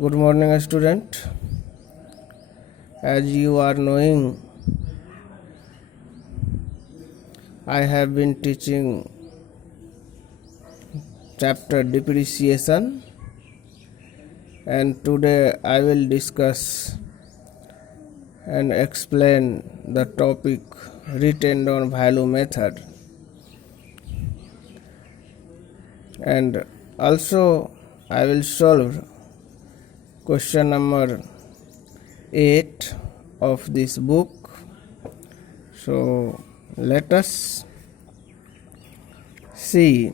Good morning, student. As you are knowing, I have been teaching chapter depreciation, and today I will discuss and explain the topic retained on value method, and also I will solve question number 8 of this book. So let us see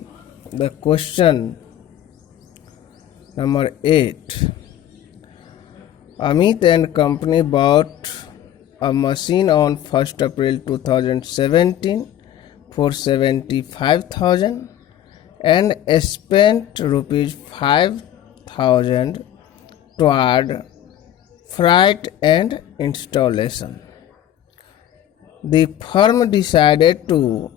the question number 8. Amit and company bought a machine on 1st April 2017 for 75,000 and spent rupees 5,000 toward freight and installation. The firm decided to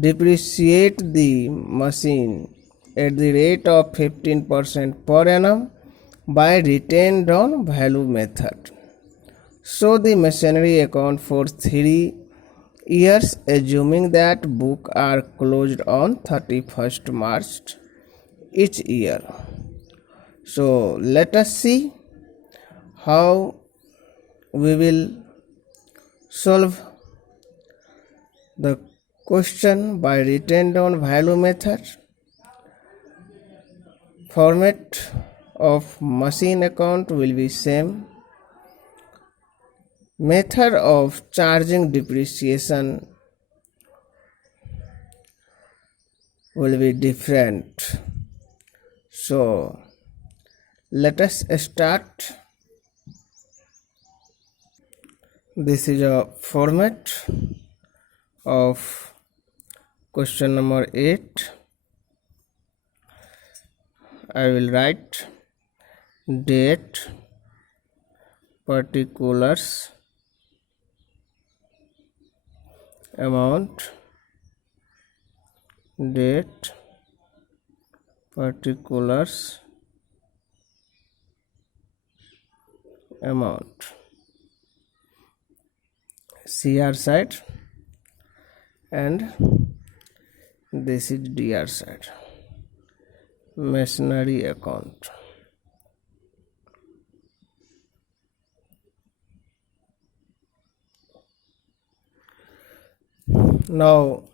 depreciate the machine at the rate of 15% per annum by retained on value method. So the machinery account for 3 years, assuming that books are closed on 31st March each year. So let us see how we will solve the question by retained on value method. Format of machine account will be same. Method of charging depreciation will be different. So let us start. This is a format of question number 8. I will write date, particulars, amount, date, particulars, amount. CR side and this is DR side, machinery account. Now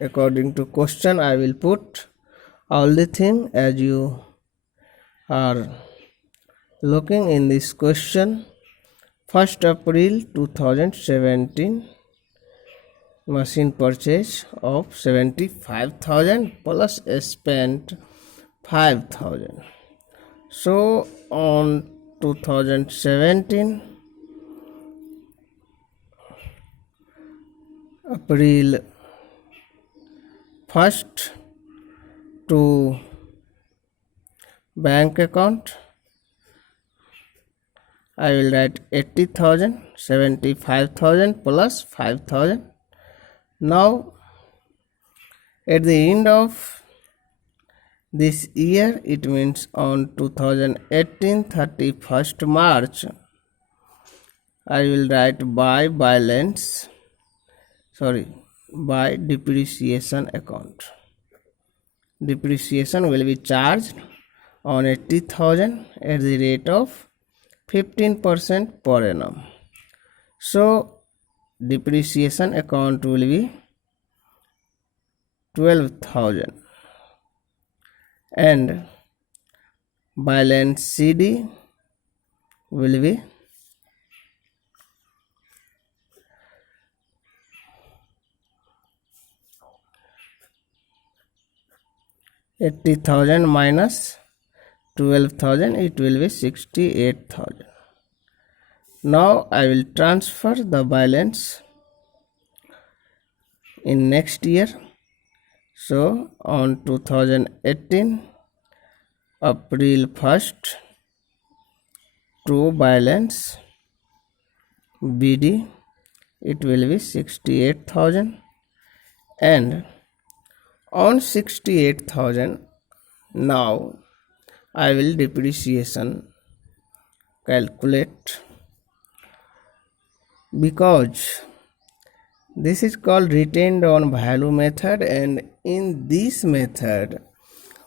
according to question I will put all the thing as you are looking in this question. 1st April 2017 machine purchase of 75,000 plus spent 5,000. So on 2017 April 1st to bank account I will write 80,000, 75,000 plus 5,000. Now at the end of this year, it means on 2018 31st March, I will write by depreciation account. Depreciation will be charged on 80,000 at the rate of 15% per annum. So depreciation account will be 12,000 and balance CD will be 80,000 minus 12,000, it will be 68,000. Now I will transfer the balance in next year. So on 2018 April 1st to balance BD, it will be 68,000 and on 68,000 now I will depreciation calculate, because this is called retained on value method, and in this method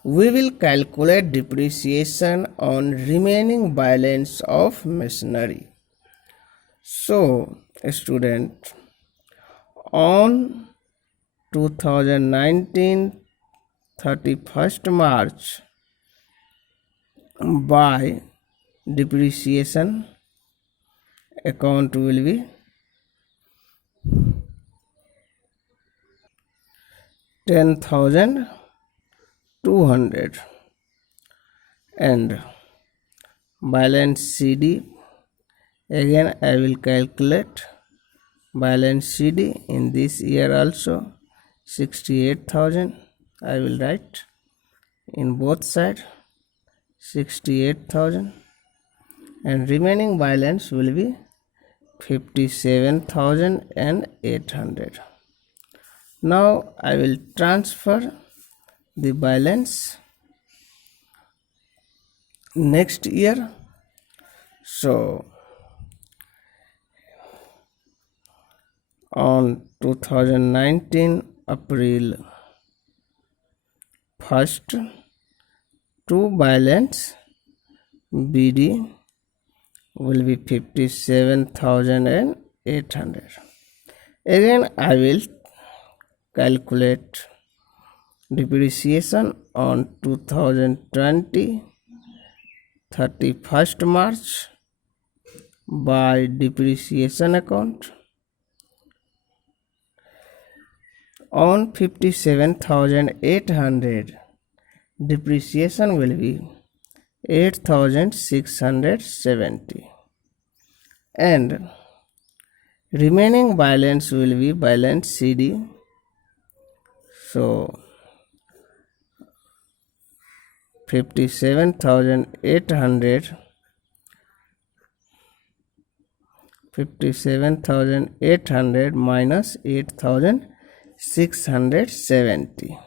we will calculate depreciation on remaining balance of machinery. So student, on 2019 31st March, by depreciation account will be 10,200, and balance CD, again I will calculate balance CD in this year also 68,000. I will write in both sides 68,000, and remaining balance will be 57,800. Now I will transfer the balance next year. So on 2019 April 1st, to balance BD will be 57,800. Again I will calculate depreciation on 2020 31st March by depreciation account. On 57,800, depreciation will be 8,670, and remaining balance will be balance CD. So 57,800 minus 8,670.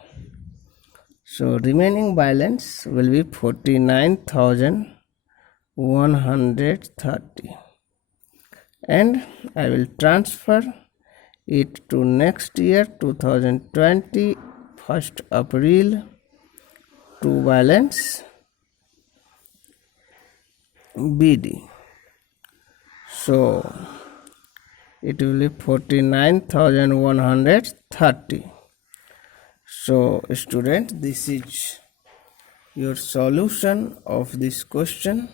So remaining balance will be 49,130, and I will transfer it to next year 2020 1st April to balance BD. So it will be 49,130. So student, this is your solution of this question.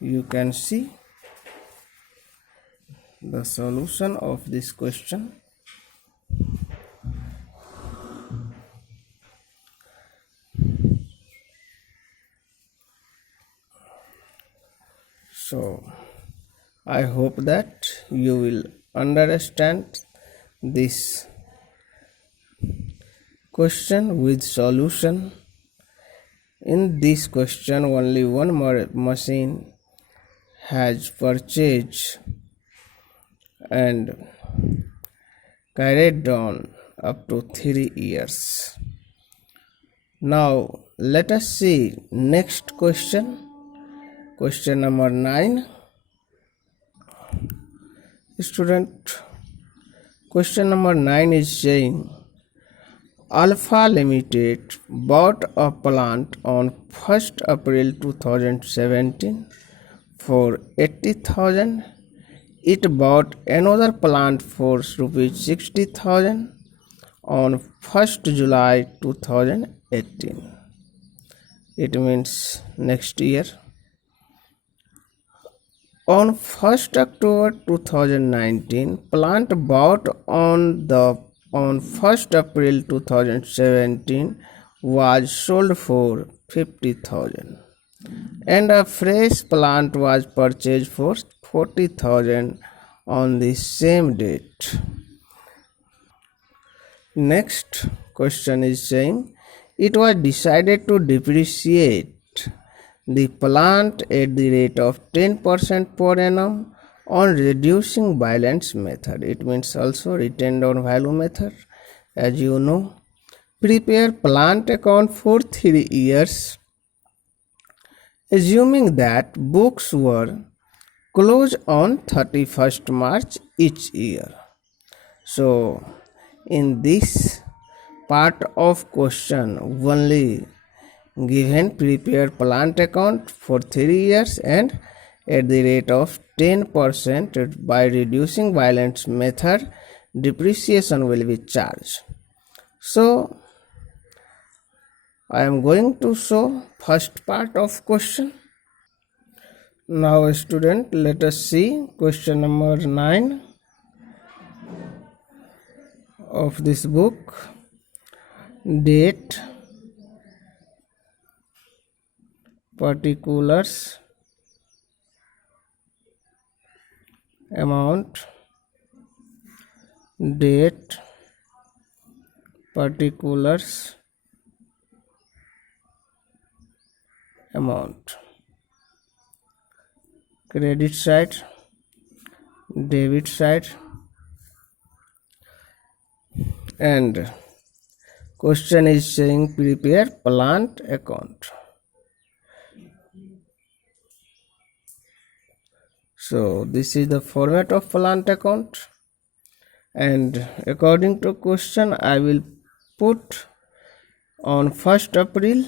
You can see the solution of this question. So I hope that you will understand this question with solution. In this question, only one more machine has purchased and carried on up to 3 years. Now let us see next question. Question number 9. Student, question number 9 is saying Alpha Limited bought a plant on 1st April 2017 for 80,000. It bought another plant for rupees 60,000 on 1st July 2018. It means next year. On 1st October 2019, plant bought on 1st April 2017 was sold for 50,000, and a fresh plant was purchased for 40,000 on the same date. Next question is saying it was decided to depreciate the plant at the rate of 10% per annum on reducing balance method. It means also retained on value method. As you know, prepare plant account for 3 years, assuming that books were close on 31st March each year. So in this part of question only given prepare plant account for 3 years and at the rate of 10% by reducing balance method depreciation will be charged. So I am going to show first part of question. Now student, let us see question number 9 of this book. Date, particulars, amount, date, particulars, amount. Credit side, debit side, and question is saying prepare plant account. So this is the format of plant account, and according to question I will put on 1st April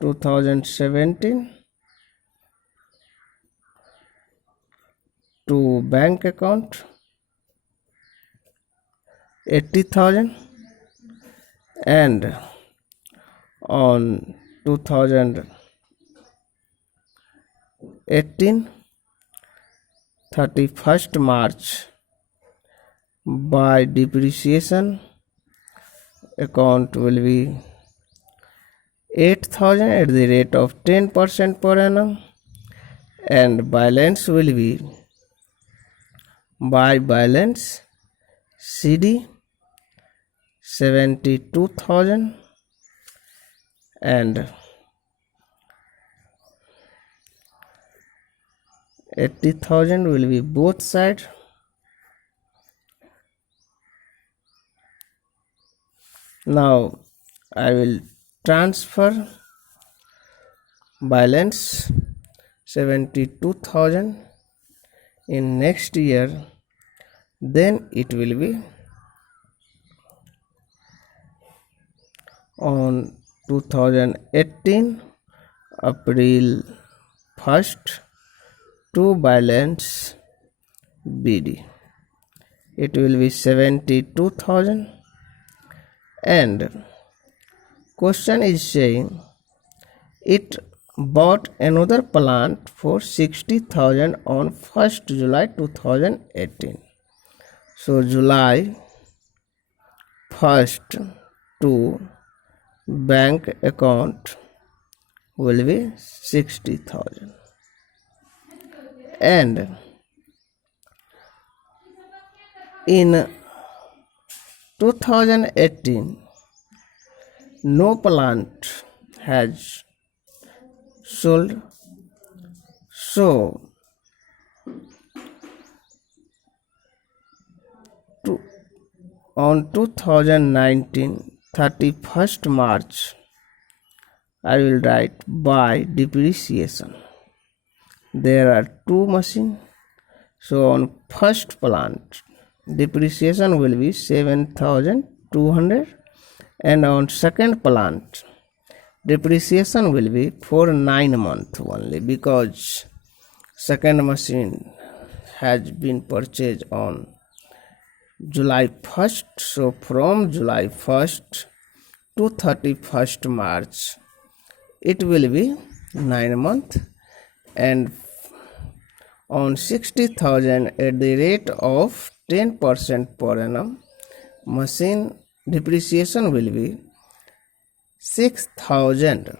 2017 to bank account 80,000, and on 2018 31st March by depreciation account will be 8,000 at the rate of 10% per annum, and balance will be by balance CD 72,000 and 80,000 will be both sides. Now I will transfer balance 72,000 in next year, then it will be on 2018 April 1st to balance BD. It will be 72,000, and question is saying it bought another plant for 60,000 on 1st July 2018. So July 1st to bank account will be 60,000, and in 2018 no plant has sold, so on 2019 31st March I will write by depreciation. There are 2 machines, so on first plant depreciation will be 7,200, and on second plant depreciation will be for 9 months only, because second machine has been purchased on July 1st. So from July 1st to 31st March it will be 9 months, and on 60,000 at the rate of 10% per annum machine depreciation will be 6,000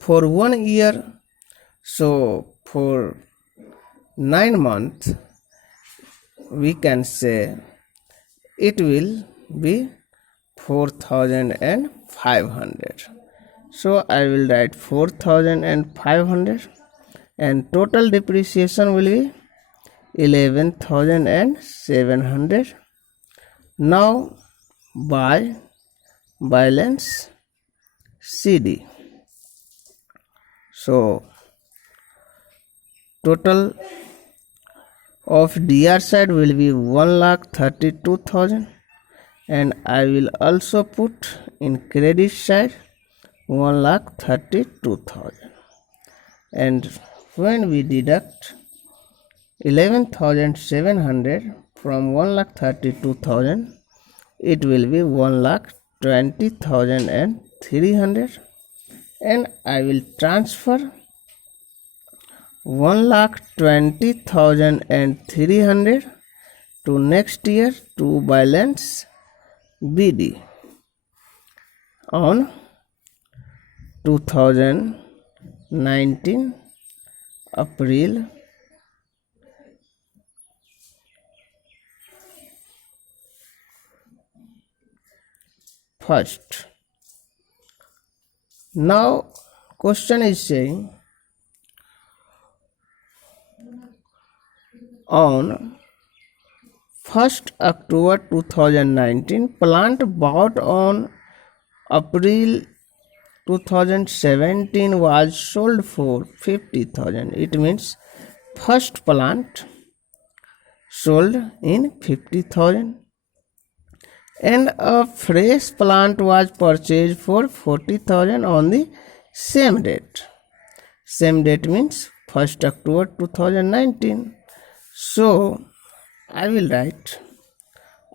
for 1 year. So for 9 months we can say it will be 4,500. So I will write 4,500, and total depreciation will be 11,700. Now by balance CD. So total of DR side will be 1,32,000, and I will also put in credit side 1,32,000. And when we deduct 11,700 from 1,32,000, it will be 1,20,300, and I will transfer 1,20,300 to next year to balance BD on 2019 April 1st. Now question is saying on 1st October 2019, plant bought on April 2017 was sold for 50,000. It means first plant sold in 50,000, and a fresh plant was purchased for 40,000 on the same date. Same date means 1st October 2019. So I will write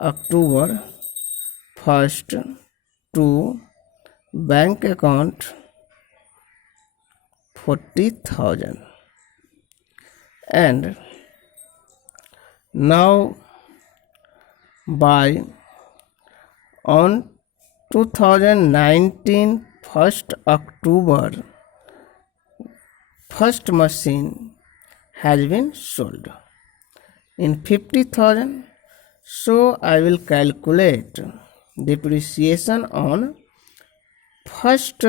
October 1st to bank account 40,000, and now by on 2019 1st October, first machine has been sold in 50,000. So I will calculate depreciation on first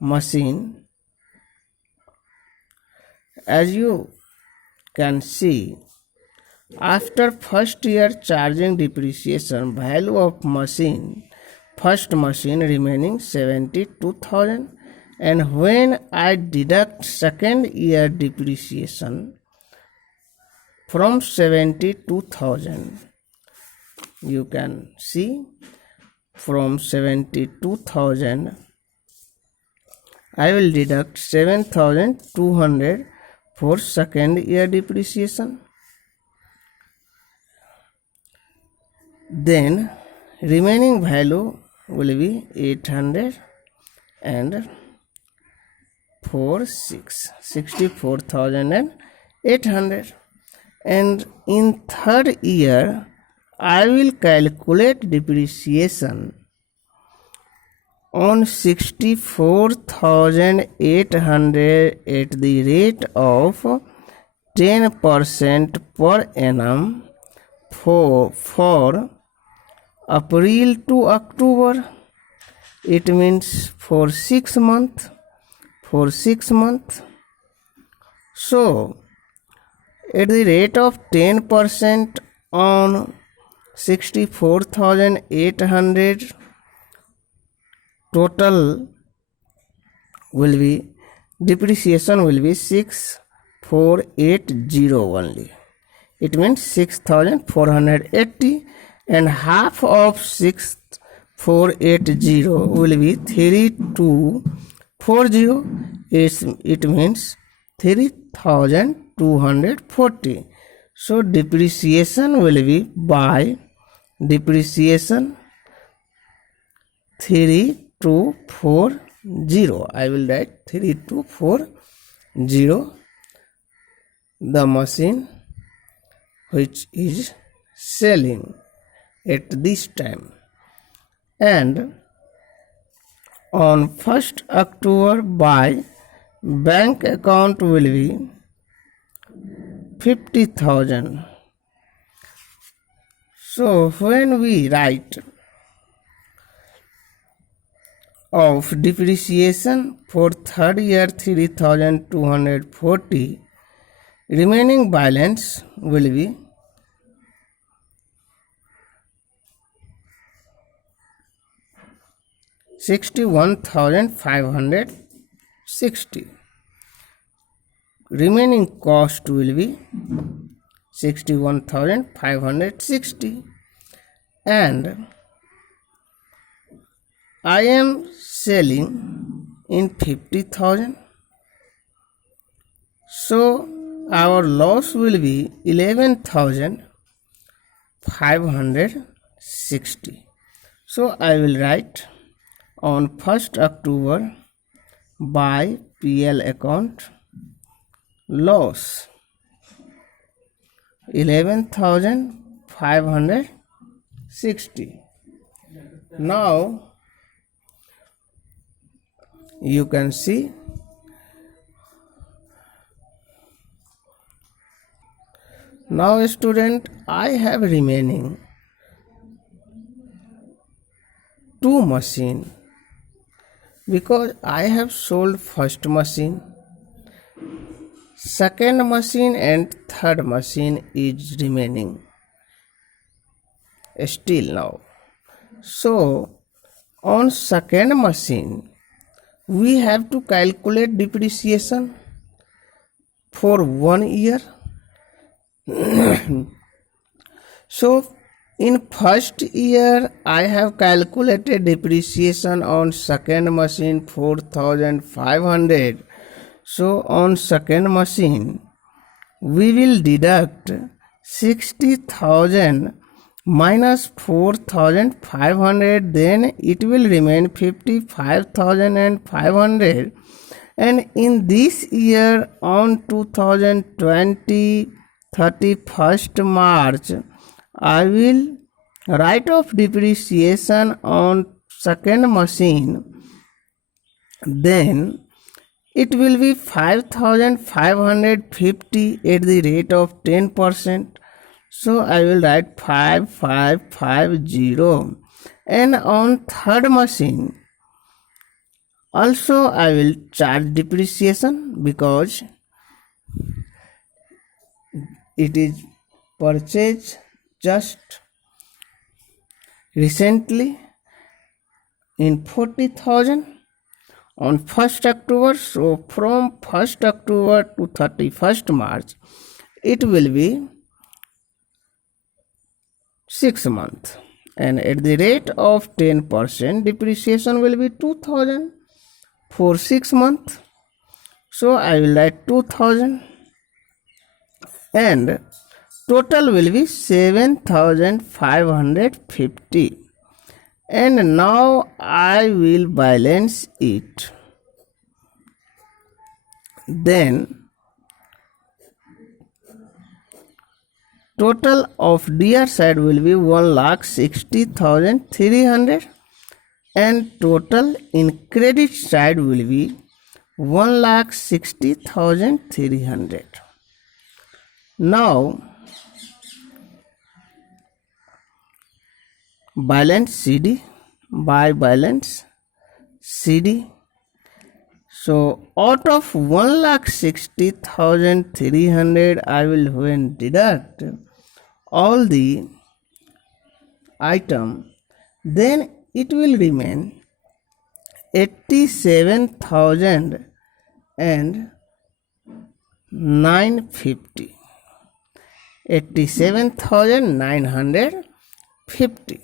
machine. As you can see, after first year charging depreciation, value of machine, first machine remaining 72,000, and when I deduct second year depreciation from 72,000, you can see from 72,000 I will deduct 7,200 for second year depreciation. Then remaining value will be 64,800, and in third year I will calculate depreciation on 64,800 at the rate of 10% per annum for April to October. It means for 6 months. So at the rate of 10% on 64,800, total will be depreciation will be 6,480 only. It means 6,480, and half of 6,480 will be 3,240. It means 3,240. So depreciation will be by depreciation 3,240. I will write 3,240, the machine which is selling at this time. And on 1st October by bank account will be 50,000. So when we write of depreciation for third year 3,240, remaining balance will be 61,560. remaining cost will be 61,560, and I am selling in 50,000, so our loss will be 11,560. So I will write on 1st October by PL account loss 11,560. Now you can see now student, I have remaining 2 machine because I have sold first machine, second machine and third machine is remaining still now. So on second machine we have to calculate depreciation for 1 year. So in first year I have calculated depreciation on second machine 4,500. So on second machine we will deduct 60,000 minus 4,500, then it will remain 55,500. And in this year on 2020 31st March I will write off depreciation on second machine, then it will be 5,550 at the rate of 10%. So I will write 5550. And on third machine also I will charge depreciation because it is purchased just recently in 40,000 on 1st October. So from 1st October to 31st March it will be 6 months, and at the rate of 10% depreciation will be 2,000 for 6 months. So I will write 2,000 and total will be 7,550. And now I will balance it. Then total of DR side will be 1,60,300 and total in credit side will be 1,60,300. Now balance CD by balance CD. So out of 1,60,300 I will when deduct all the item, then it will remain 87,950. 87,950.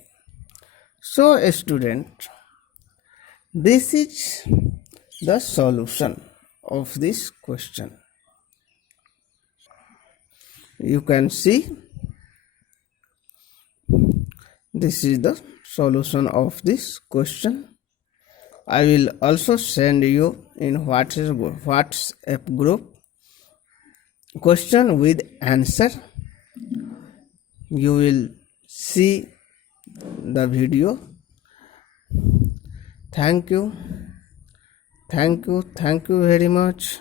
So student, this is the solution of this question. You can see this is the solution of this question. I will also send you in WhatsApp group question with answer. You will see the video. Thank you very much.